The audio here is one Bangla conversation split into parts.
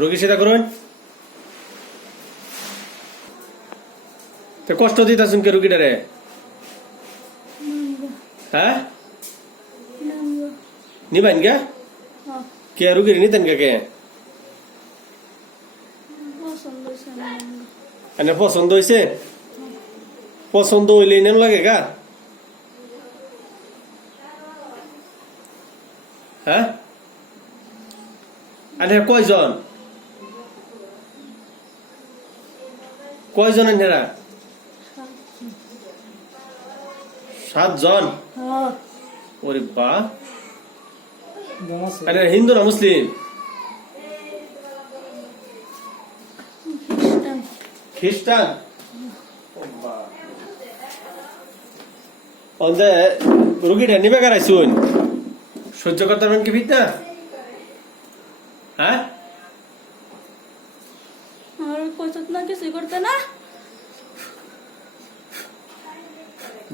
রোগী সেটা করুন। কষ্ট দিতেছুন কে রুগীটারে? হ্যাঁ নিবেন কে? কে রুগীর নিতেন কে? পছন্দ হয়েছে? পছন্দ হইলে নেন লাগে গা? হ্যাঁ কয়জন? কয়জন এরা? 7 জন। ওরে বা, হিন্দু না মুসলিম? খ্রিস্টান। রুগীটা নিবে গারাইছুন, সহ্য করতে পারবেন কি ফিটনা? হ্যাঁ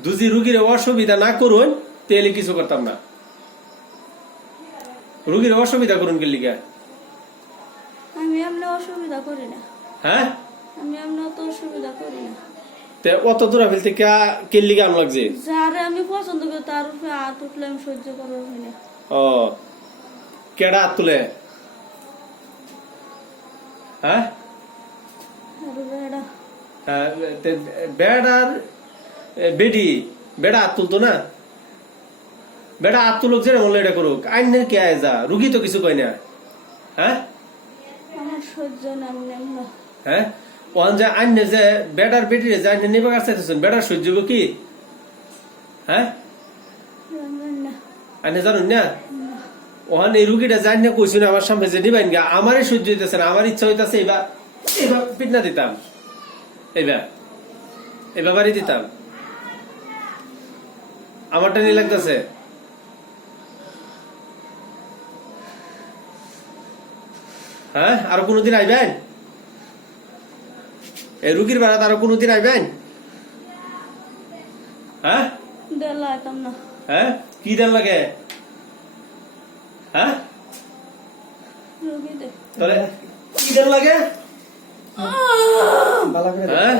দুজি রুগীর অসুবিধা না করুন তেলে কিছু করতাম না। রুগীর অসুবিধা করুন কি লিগা? আমি এমনি অসুবিধা করি না। হ্যাঁ আমি এমনি অত অসুবিধা করি না। অত দূরা ফেলতে কে লিগা আম লাগছে? যারে আমি পছন্দ করি তার উপরে হাত উঠলে আমি সহ্য করবো না। ও কেডা হাত তুলে? হ্যাঁ বেড়ার বেডি বেড়া হাত তুলতো না? বেড়া হাত তুলুক যে বললো এটা করুক, আইনের কে আয় যা, রুগী তো কিছু কয় না। হ্যাঁ আমার সহ্য না। হ্যাঁ ওখান যে আইনের যে বেড়ার বেডিরে যে আইনের নিবে চাইতেছেন, বেড়ার সহ্য কি? হ্যাঁ আইনে জানুন না? ওখানে এই রুগীটা জানি না কইছিল আমার সামনে যে নিবেন গা, আমারই সহ্য হইতেছে না, আমার ইচ্ছা হইতেছে এবার পিটনা দিতাম, এবার বাড়ি দিতাম। আমারটা নিয়ে লাগতেছে। হ্যাঁ আরো কোনদিন আইবেন? এই রুগীর বেড়াতে আরো কোনদিন আইবেন? হ্যাঁ হ্যাঁ কি দেন লাগে? হ্যাঁ তোরে কি দেন লাগে? হ্যাঁ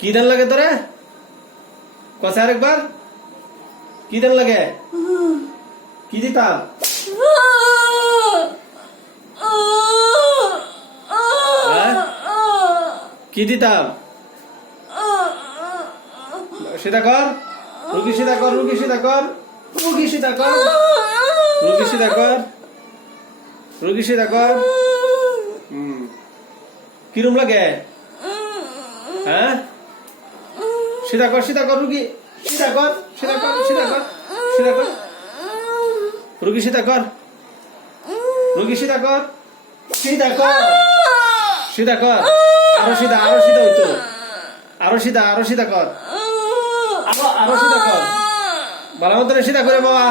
কি দেন লাগে তোরে? কথা আরেকবার, কি দেন লাগে? কি দিতাম? কি দিতাম? সেটা কর, রুগী সেটা কর, রুগী সেটা কর, রুগী সেটা কর, রুগী সেটা কর, রুগী সেটা কর। কিরম লাগে? হ্যাঁ সেটা কর, সেটা কর, রুগী সেটা কর, সেটা কর, সেটা কর, সেটা কর, রুগী সেটা কর, রুগী সেটা কর, সেটা কর, সেটা কর, আরো সিধা, আরো সিধা হইতো, আরো সিধা, আরো সিধা কর, আরো সিধা কর, ভালো মতো সিধা করে বাবা,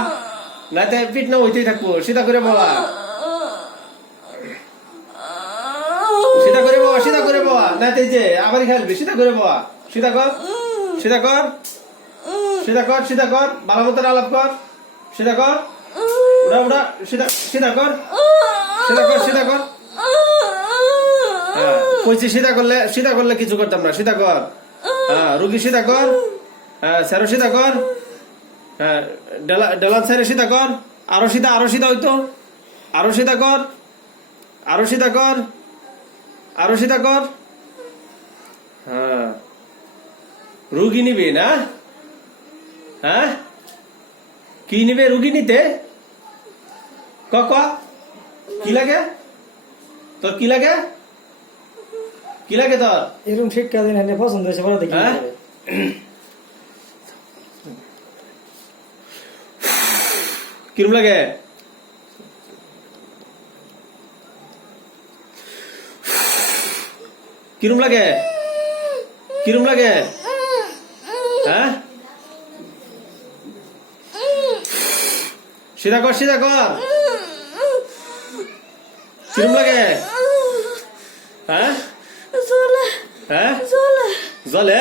নাইতে পিঠ না হইতেই থাকবো। সিধা করে বাবা, সিধা করে বাবা, সিধা করে বাবা, নাইতে যে আবারই খেলবি। সিধা করে বাবা, সিধা কর, সিধা কর, সিধা কর, সিধা কর, ভালো মতো আলাপ কর, সিধা কর, উড়া উড়া, সিধা সিধা কর, সিধা কর, সিধা কর। কইছি সিধা করলে কিছু করতাম না। সিধা কর, হ্যাঁ রুগী সিধা কর, হ্যাঁ স্যারো সিধা কর, হ্যাঁ ডেলান স্যারে সিধা কর, আরো সিধা, আরো সিধা হইতো, আরো সিধা কর, আরো সিধা কর, আরো সিধা কর। হ্যাঁ রুগী নিবি না? হ্যাঁ কি নিবে রুগী নিতে? ক কি লাগে তোর? কি লাগে? কি লাগে তোর? এরকম শিক্ষা দিন পছন্দ হয়েছে বলো দেখি। কিরম লাগে? কিরম লাগে? কিরম লাগে? হ্যাঁ সিধা কর, সিধা কর, কিরম লাগে? হ্যাঁ হ্যাঁ জলে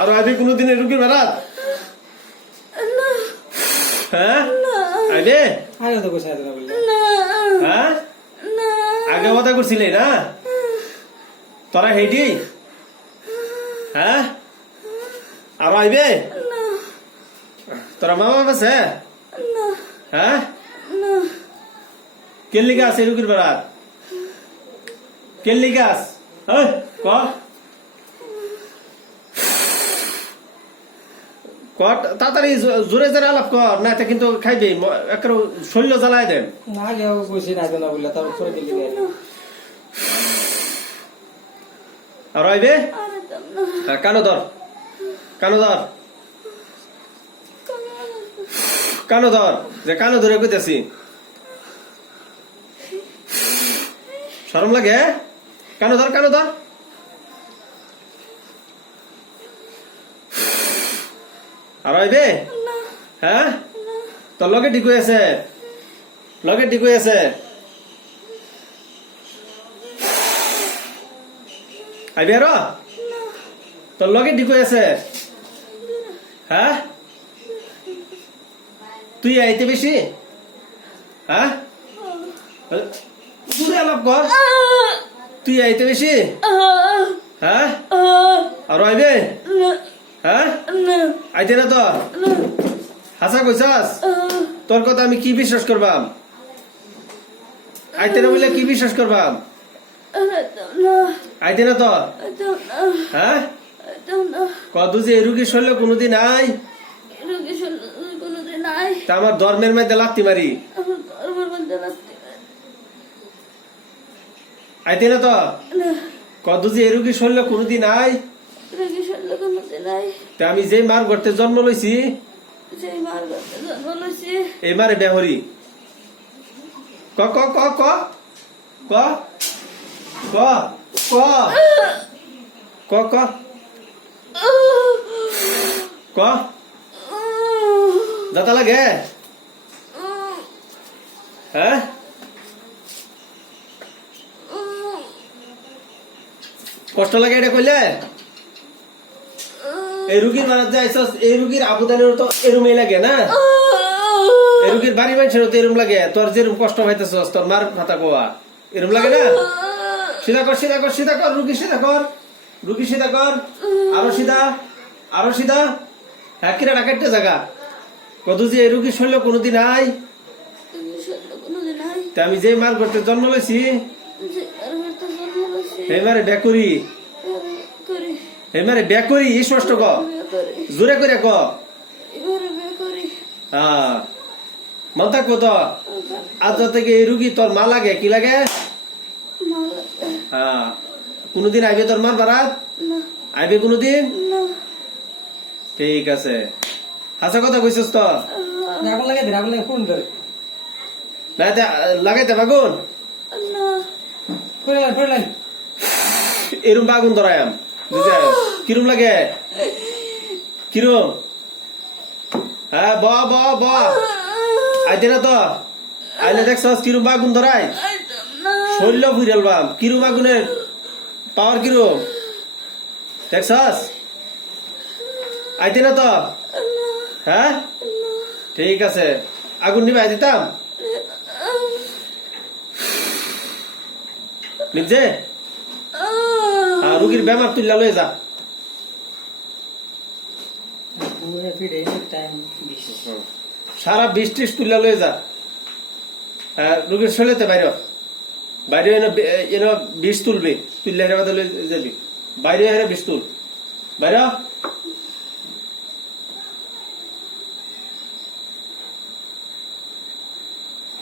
আর আগে কোনদিন রুগীর বেড়াত? হ্যাঁ আইবে আগে তো কইছ না বললে না হ্যাঁ না আগে কথা করছিলি না তোরা হেডি হ্যাঁ আর আইবে না তোরা মা বাবা আছে না হ্যাঁ না কেল্লি গাছ এই রুগীর বেড়াত কেল্লি গাছ হ্যাঁ ক তাড়াতাড়ি জোরে জোরে আলাপ কর না এটা কিন্তু খাইবে একেবারে শৈল্য জ্বালায় দেন না আগে কইছি না না বললে তারপরে দিলি আর আইবে আর দাম না হ্যাঁ, কানো ধর কানো ধর কানো ধর যে কানো ধরে কইতেছি শরম লাগে কানো ধর কানো ধর আর আইবে না হ্যাঁ তোর লগে ঠিক হয়ে আছে লগে ঠিক হয়ে আছে আইবে আর তোর লগে ঠিক হয়ে আছে হ্যাঁ তুই আইতে বেশি হ্যাঁ দূরে আলাপ কর তুই আইতে বেশি হ্যাঁ আর আইবে হ্যাঁ আইতে না তো হাসা কইছাস তোর কথা আমি কি বিশ্বাস করবাম আইতে না বললে কি বিশ্বাস করবাম আইতে না তো হ্যাঁ কত যে এই রুগীর শরীরে কোনোদিন আই কোনোদিন নাই তা আমার ধর্মের মধ্যে লাত্তি মারি আমার মধ্যে লাগতে আইতে না তো কত যে এই রুগীর শরীরে কোনোদিন আই কোনোদিন নাই তা আমি যে মার গর্তে জন্ম লইছি সেই মার করতে জন্ম লইছি এই মারে বেহরি ক ক ক ক ক ক ক ক ক ক যাতা লাগে হ্যাঁ কষ্ট লাগে এটা কইলে এই রুগীর মারা যাইছস এই রুগীর আবুদানের তো এরুমই লাগে না এই রুগীর বাড়ি মানুষের তো এরুম লাগে তোর যেরকম কষ্ট পাইতেছস তোর মার মাথা কোয়া এরুম লাগে না সিধা কর সিধা কর সিধা কর রুগী সিধা কর রুগী সিধা কর আরো সিধা হ্যাঁ কিরা ডাকাইতে জায়গা কত যে এই রুগীর শরীরে কোনোদিন আই কোনোদিন নাই তা আমি যে মার করতে জন্ম লইছি যে মার করতে জন্ম লইছি এই মারে বেকুরি করি এই মারে বেকুরি স্পষ্ট ক বিয়ে করি জোরে করে ক এবারে বিয়ে করি হ্যাঁ মাথা কত আজ থেকে এই রুগী তোর মা লাগে কি লাগে মা লাগে হ্যাঁ কোনদিন আইবে তোর মার বারাত না আইবে কোনদিন না ঠিক আছে হাসা কথা কইছিস তো আগুন লাগে দিন আগুন লাগে ফোন করে না লাগাইতে বাগুন না ফেরলেন এরম বাগুন ধরায়াম বুঝে কিরম লাগে কিরম হ্যাঁ ব ব ব আইতে না তো আইলে দেখছস কিরম বাগুন ধরাই আইতাম না শরীর ফুইরাল বাম কিরম আগুনের পাওয়ার কিরম দেখছস আইতে না তো হ্যাঁ ঠিক আছে আগুন নিবে দিতাম নিজে রুগীর বেমার তুললা লয়ে যা বুয়ে ফিরে টাইম বেশি সারা 20-30 তুললা লয়ে যা রুগীর শরীরেতে বাইরে বাইরে এনে 20 তুলবে তুললে হেরে বাদে লয়ে যাবি বাইরে হেরে 20 তুল বাইরে